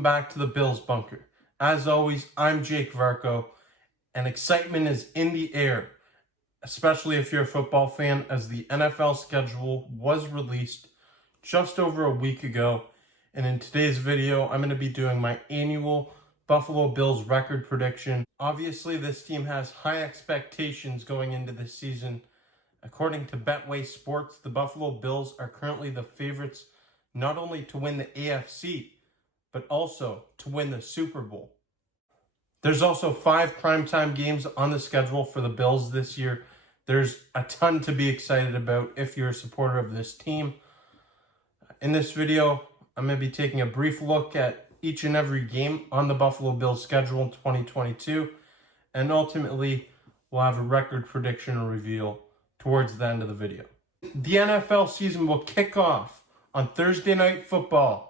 welcome back to the Bills Bunker. As always, I'm Jake Varcoe, and excitement is in the air, especially if you're a football fan, as the NFL schedule was released just over a week ago. And in today's video, I'm going to be doing my annual Buffalo Bills record prediction. Obviously, this team has high expectations going into this season. According to Betway Sports, the Buffalo Bills are currently the favorites not only to win the AFC, but also to win the Super Bowl. There's also 5 primetime games on the schedule for the Bills this year. There's a ton to be excited about if you're a supporter of this team. In this video, I'm going to be taking a brief look at each and every game on the Buffalo Bills schedule in 2022, and ultimately, we'll have a record prediction reveal towards the end of the video. The NFL season will kick off on Thursday Night Football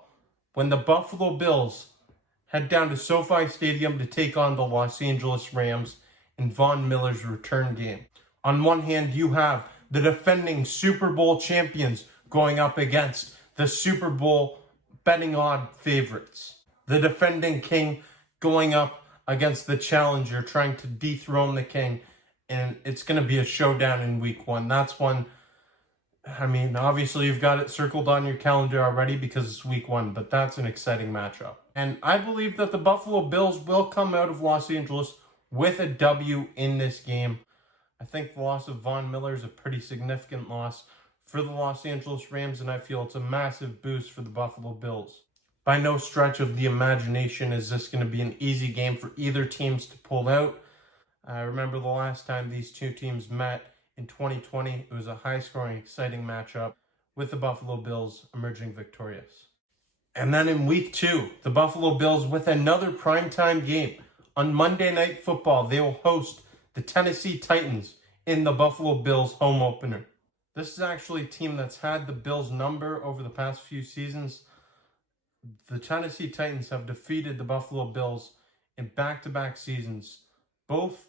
when the Buffalo Bills head down to SoFi Stadium to take on the Los Angeles Rams in Von Miller's return game. On one hand, you have the defending Super Bowl champions going up against the Super Bowl betting odd favorites. The defending king going up against the challenger, trying to dethrone the king, and it's going to be a showdown in week 1. That's one, obviously you've got it circled on your calendar already because it's week 1, but that's an exciting matchup. And I believe that the Buffalo Bills will come out of Los Angeles with a W in this game. I think the loss of Von Miller is a pretty significant loss for the Los Angeles Rams, and I feel it's a massive boost for the Buffalo Bills. By no stretch of the imagination is this going to be an easy game for either teams to pull out. I remember the last time these two teams met in 2020. It was a high-scoring, exciting matchup with the Buffalo Bills emerging victorious. And then in week 2, the Buffalo Bills with another primetime game. On Monday Night Football, they will host the Tennessee Titans in the Buffalo Bills home opener. This is actually a team that's had the Bills' number over the past few seasons. The Tennessee Titans have defeated the Buffalo Bills in back-to-back seasons, both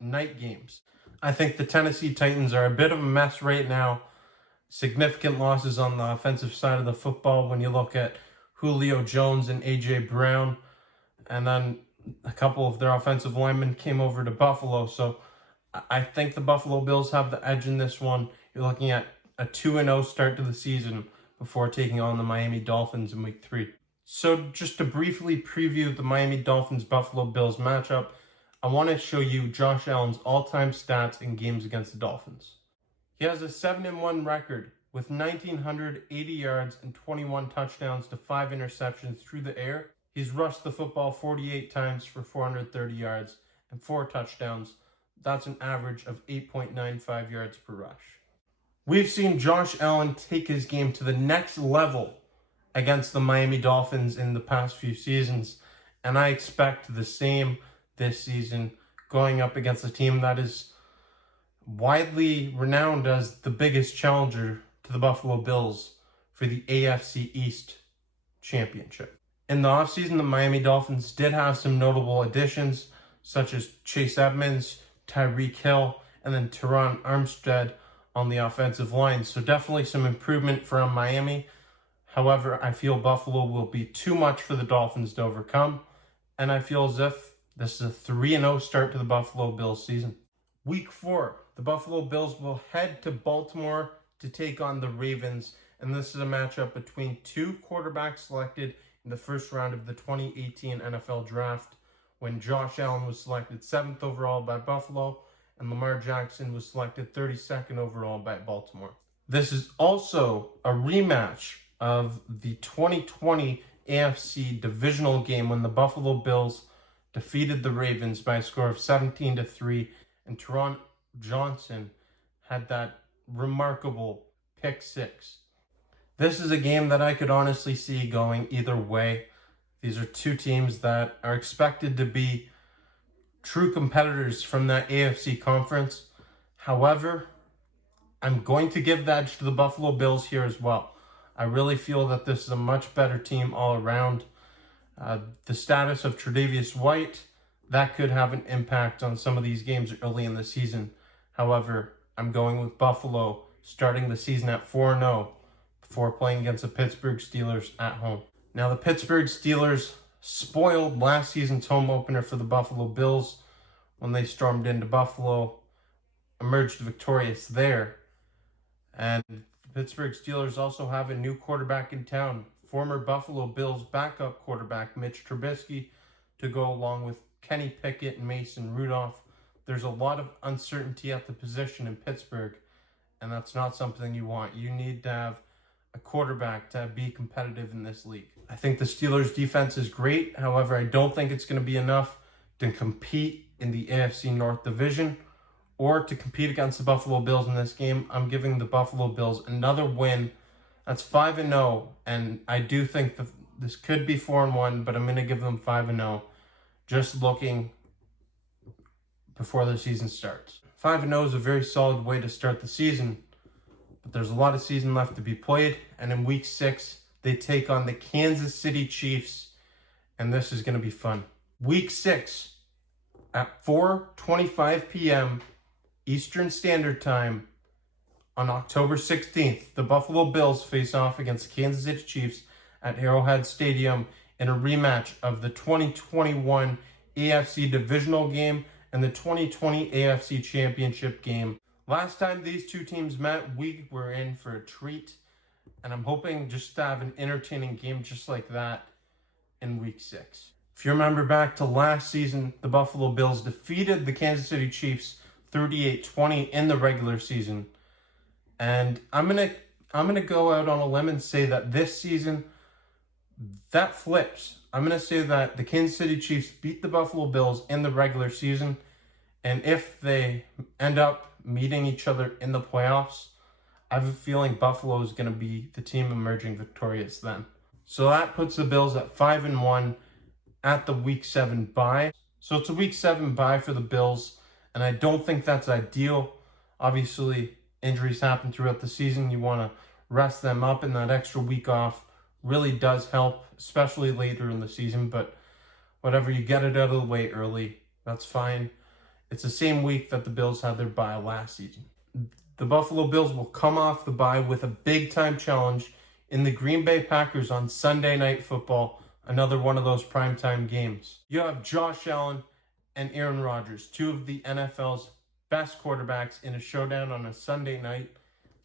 night games. I think the Tennessee Titans are a bit of a mess right now. Significant losses on the offensive side of the football when you look at Julio Jones and A.J. Brown. And then a couple of their offensive linemen came over to Buffalo. So I think the Buffalo Bills have the edge in this one. You're looking at a 2-0 start to the season before taking on the Miami Dolphins in week 3. So just to briefly preview the Miami Dolphins-Buffalo Bills matchup, I want to show you Josh Allen's all-time stats in games against the Dolphins. He has a 7-1 record with 1,980 yards and 21 touchdowns to 5 interceptions through the air. He's rushed the football 48 times for 430 yards and 4 touchdowns. That's an average of 8.95 yards per rush. We've seen Josh Allen take his game to the next level against the Miami Dolphins in the past few seasons, and I expect the same this season, going up against a team that is widely renowned as the biggest challenger to the Buffalo Bills for the AFC East Championship. In the offseason, the Miami Dolphins did have some notable additions, such as Chase Edmonds, Tyreek Hill, and then Teron Armstead on the offensive line. So definitely some improvement from Miami. However, I feel Buffalo will be too much for the Dolphins to overcome, and I feel as if this is a 3-0 start to the Buffalo Bills season. Week 4, the Buffalo Bills will head to Baltimore to take on the Ravens, and this is a matchup between 2 quarterbacks selected in the first round of the 2018 NFL Draft, when Josh Allen was selected 7th overall by Buffalo and Lamar Jackson was selected 32nd overall by Baltimore. This is also a rematch of the 2020 AFC divisional game when the Buffalo Bills defeated the Ravens by a score of 17-3, and Teron Johnson had that remarkable pick 6. This is a game that I could honestly see going either way. These are two teams that are expected to be true competitors from that AFC conference. However, I'm going to give the edge to the Buffalo Bills here as well. I really feel that this is a much better team all around. The status of Tre'Davious White, that could have an impact on some of these games early in the season. However, I'm going with Buffalo starting the season at 4-0 before playing against the Pittsburgh Steelers at home. Now, the Pittsburgh Steelers spoiled last season's home opener for the Buffalo Bills when they stormed into Buffalo, emerged victorious there. And the Pittsburgh Steelers also have a new quarterback in town, former Buffalo Bills backup quarterback Mitch Trubisky, to go along with Kenny Pickett and Mason Rudolph. There's a lot of uncertainty at the position in Pittsburgh, and that's not something you want. You need to have a quarterback to be competitive in this league. I think the Steelers' defense is great. However, I don't think it's going to be enough to compete in the AFC North Division or to compete against the Buffalo Bills in this game. I'm giving the Buffalo Bills another win. That's 5-0, and I do think that this could be 4-1, but I'm going to give them 5-0, just looking before the season starts. 5-0 is a very solid way to start the season, but there's a lot of season left to be played, and in Week 6, they take on the Kansas City Chiefs, and this is going to be fun. Week 6 at 4:25 p.m. Eastern Standard Time on October 16th, the Buffalo Bills face off against the Kansas City Chiefs at Arrowhead Stadium in a rematch of the 2021 AFC Divisional game and the 2020 AFC Championship game. Last time these two teams met, we were in for a treat, and I'm hoping just to have an entertaining game just like that in Week 6. If you remember back to last season, the Buffalo Bills defeated the Kansas City Chiefs 38-20 in the regular season. And I'm gonna go out on a limb and say that this season, that flips. I'm gonna say that the Kansas City Chiefs beat the Buffalo Bills in the regular season, and if they end up meeting each other in the playoffs, I have a feeling Buffalo is gonna be the team emerging victorious then. So that puts the Bills at 5-1 at the Week 7 bye. So it's a Week 7 bye for the Bills, and I don't think that's ideal. Obviously, injuries happen throughout the season. You want to rest them up, and that extra week off really does help, especially later in the season. But whatever, you get it out of the way early, that's fine. It's the same week that the Bills had their bye last season. The Buffalo Bills will come off the bye with a big-time challenge in the Green Bay Packers on Sunday Night Football, another one of those primetime games. You have Josh Allen and Aaron Rodgers, two of the NFL's best quarterbacks, in a showdown on a Sunday night,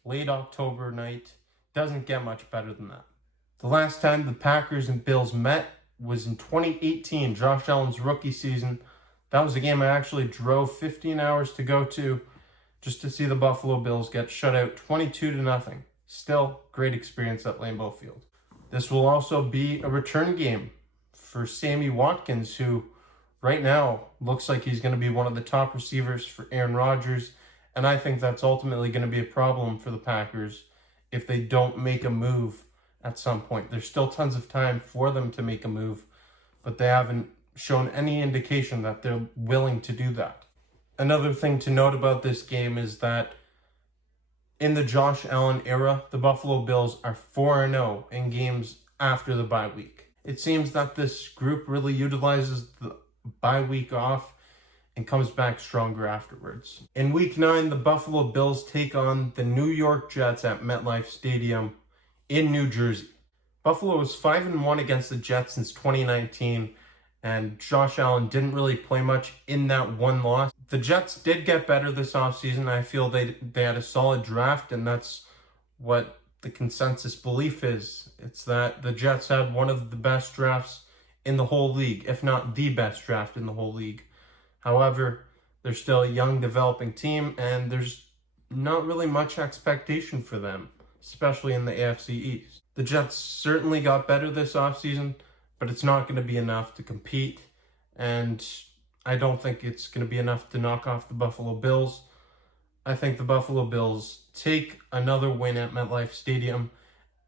late October night. Doesn't get much better than that. The last time the Packers and Bills met was in 2018, Josh Allen's rookie season. That was a game I actually drove 15 hours to go to just to see the Buffalo Bills get shut out 22-0. Still, great experience at Lambeau Field. This will also be a return game for Sammy Watkins, who right now looks like he's going to be one of the top receivers for Aaron Rodgers, and I think that's ultimately going to be a problem for the Packers if they don't make a move at some point. There's still tons of time for them to make a move, but they haven't shown any indication that they're willing to do that. Another thing to note about this game is that in the Josh Allen era, the Buffalo Bills are 4-0 in games after the bye week. It seems that this group really utilizes the bye week off and comes back stronger afterwards. In Week 9, the Buffalo Bills take on the New York Jets at MetLife Stadium in New Jersey. Buffalo was 5-1 against the Jets since 2019, and Josh Allen didn't really play much in that one loss. The Jets did get better this offseason. I feel they had a solid draft, and that's what the consensus belief is. It's that the Jets had one of the best drafts in the whole league, if not the best draft in the whole league. However, they're still a young, developing team, and there's not really much expectation for them, especially in the AFC East. The Jets certainly got better this offseason, but it's not going to be enough to compete, and I don't think it's going to be enough to knock off the Buffalo Bills. I think the Buffalo Bills take another win at MetLife Stadium,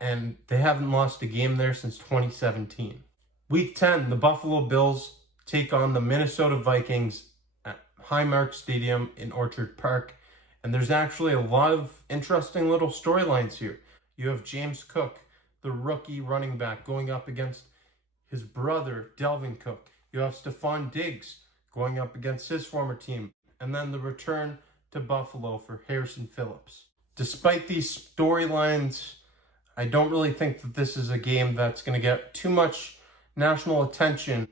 and they haven't lost a game there since 2017. Week 10, the Buffalo Bills take on the Minnesota Vikings at Highmark Stadium in Orchard Park, and there's actually a lot of interesting little storylines here. You have James Cook, the rookie running back, going up against his brother, Delvin Cook. You have Stephon Diggs going up against his former team, and then the return to Buffalo for Harrison Phillips. Despite these storylines, I don't really think that this is a game that's going to get too much national attention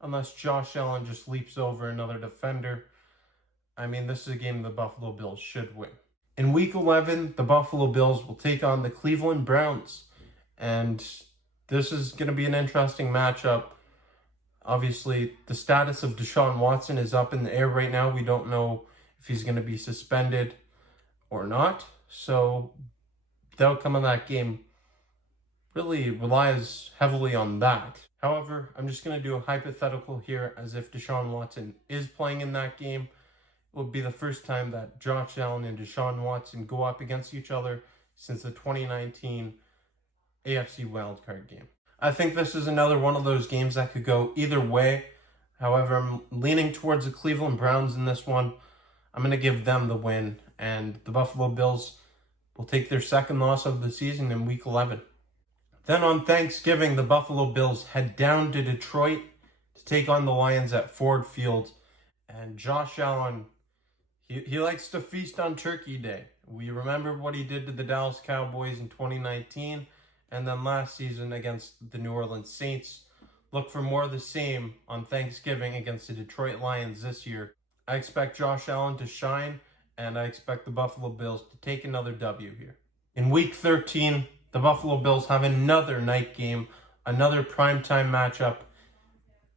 unless Josh Allen just leaps over another defender. I mean, this is a game the Buffalo Bills should win. In Week 11, the Buffalo Bills will take on the Cleveland Browns. And this is going to be an interesting matchup. Obviously, the status of Deshaun Watson is up in the air right now. We don't know if he's going to be suspended or not. So the outcome of that game really relies heavily on that. However, I'm just going to do a hypothetical here as if Deshaun Watson is playing in that game. It would be the first time that Josh Allen and Deshaun Watson go up against each other since the 2019 AFC wildcard game. I think this is another one of those games that could go either way. However, I'm leaning towards the Cleveland Browns in this one. I'm going to give them the win, and the Buffalo Bills will take their second loss of the season in Week 11. Then on Thanksgiving, the Buffalo Bills head down to Detroit to take on the Lions at Ford Field. And Josh Allen, he likes to feast on Turkey Day. We remember what he did to the Dallas Cowboys in 2019. And then last season against the New Orleans Saints. Look for more of the same on Thanksgiving against the Detroit Lions this year. I expect Josh Allen to shine, and I expect the Buffalo Bills to take another W here. In Week 13, the Buffalo Bills have another night game, another primetime matchup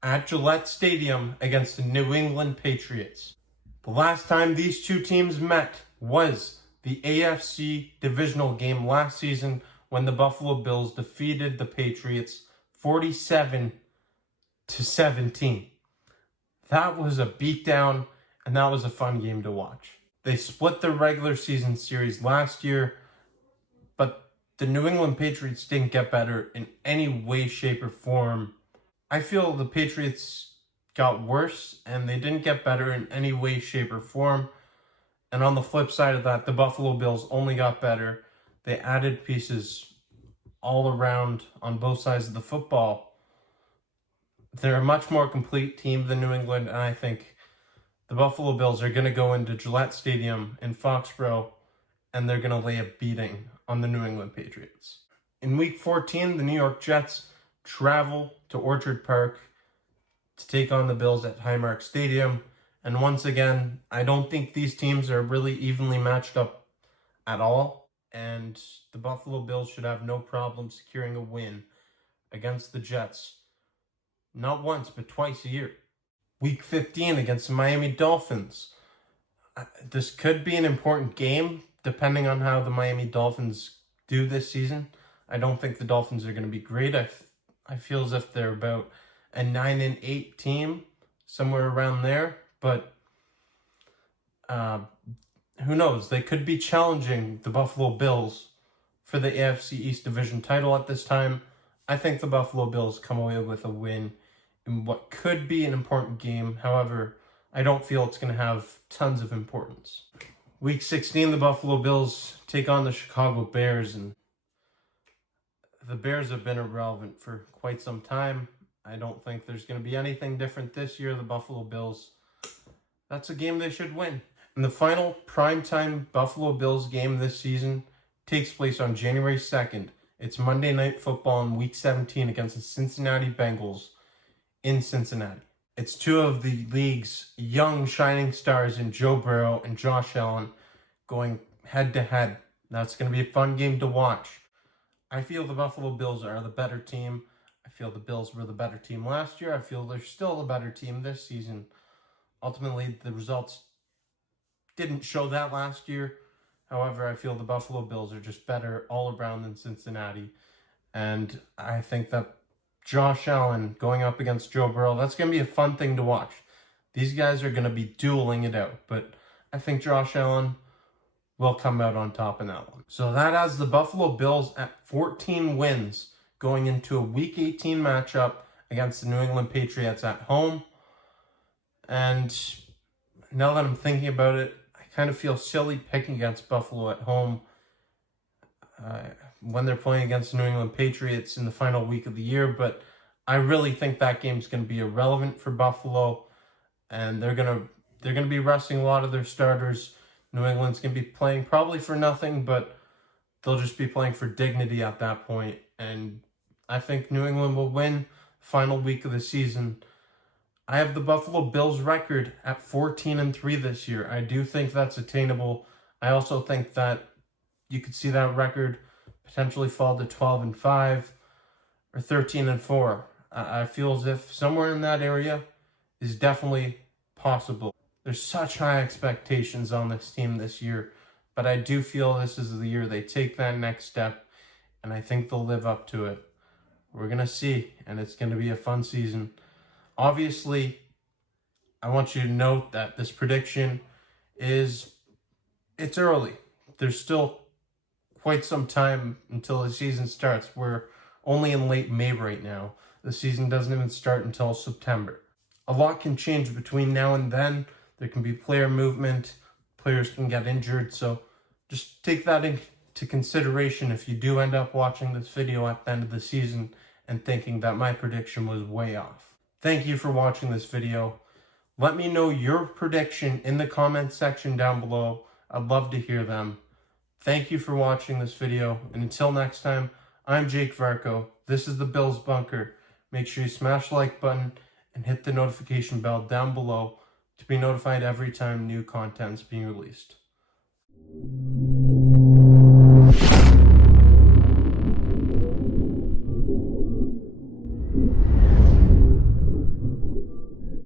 at Gillette Stadium against the New England Patriots. The last time these two teams met was the AFC divisional game last season, when the Buffalo Bills defeated the Patriots 47-17. That was a beatdown, and that was a fun game to watch. They split the regular season series last year, but the New England Patriots didn't get better in any way, shape, or form. I feel the Patriots got worse, and they didn't get better in any way, shape, or form. And on the flip side of that, the Buffalo Bills only got better. They added pieces all around on both sides of the football. They're a much more complete team than New England, and I think the Buffalo Bills are going to go into Gillette Stadium in Foxborough, and they're going to lay a beating on the New England Patriots. In Week 14, the New York Jets travel to Orchard Park to take on the Bills at Highmark Stadium. And once again, I don't think these teams are really evenly matched up at all. And the Buffalo Bills should have no problem securing a win against the Jets. Not once, but twice a year. Week 15 against the Miami Dolphins. This could be an important game, depending on how the Miami Dolphins do this season. I don't think the Dolphins are going to be great. I feel as if they're about a 9-8 team, somewhere around there. But who knows? They could be challenging the Buffalo Bills for the AFC East Division title at this time. I think the Buffalo Bills come away with a win in what could be an important game. However, I don't feel it's going to have tons of importance. Week 16, the Buffalo Bills take on the Chicago Bears, and the Bears have been irrelevant for quite some time. I don't think there's going to be anything different this year. The Buffalo Bills, that's a game they should win. And the final primetime Buffalo Bills game this season takes place on January 2nd. It's Monday Night Football in Week 17 against the Cincinnati Bengals in Cincinnati. It's two of the league's young shining stars in Joe Burrow and Josh Allen going head-to-head. That's going to be a fun game to watch. I feel the Buffalo Bills are the better team. I feel the Bills were the better team last year. I feel they're still the better team this season. Ultimately, the results didn't show that last year. However, I feel the Buffalo Bills are just better all around than Cincinnati. And I think that Josh Allen going up against Joe Burrow, that's going to be a fun thing to watch. These guys are going to be dueling it out. But I think Josh Allen will come out on top in that one. So that has the Buffalo Bills at 14 wins going into a Week 18 matchup against the New England Patriots at home. And now that I'm thinking about it, I kind of feel silly picking against Buffalo at home when they're playing against the New England Patriots in the final week of the year. But I really think that game's going to be irrelevant for Buffalo, and they're going to be resting a lot of their starters. New England's going to be playing probably for nothing, but they'll just be playing for dignity at that point. And I think New England will win. final week of the season. I have the Buffalo Bills record at 14-3 this year. I do think that's attainable. I also think that you could see that record potentially fall to 12-5 or 13-4. I feel as if somewhere in that area is definitely possible. There's such high expectations on this team this year, but I do feel this is the year they take that next step, and I think they'll live up to it. We're going to see, and it's going to be a fun season. Obviously, I want you to note that this prediction it's early. There's still quite some time until the season starts. We're only in late May right now. The season doesn't even start until September. A lot can change between now and then. There can be player movement. Players can get injured. So just take that into consideration if you do end up watching this video at the end of the season and thinking that my prediction was way off. Thank you for watching this video. Let me know your prediction in the comment section down below. I'd love to hear them. Thank you for watching this video, and until next time, I'm Jake Varcoe. This is the Bills Bunker. Make sure you smash the like button and hit the notification bell down below to be notified every time new content is being released.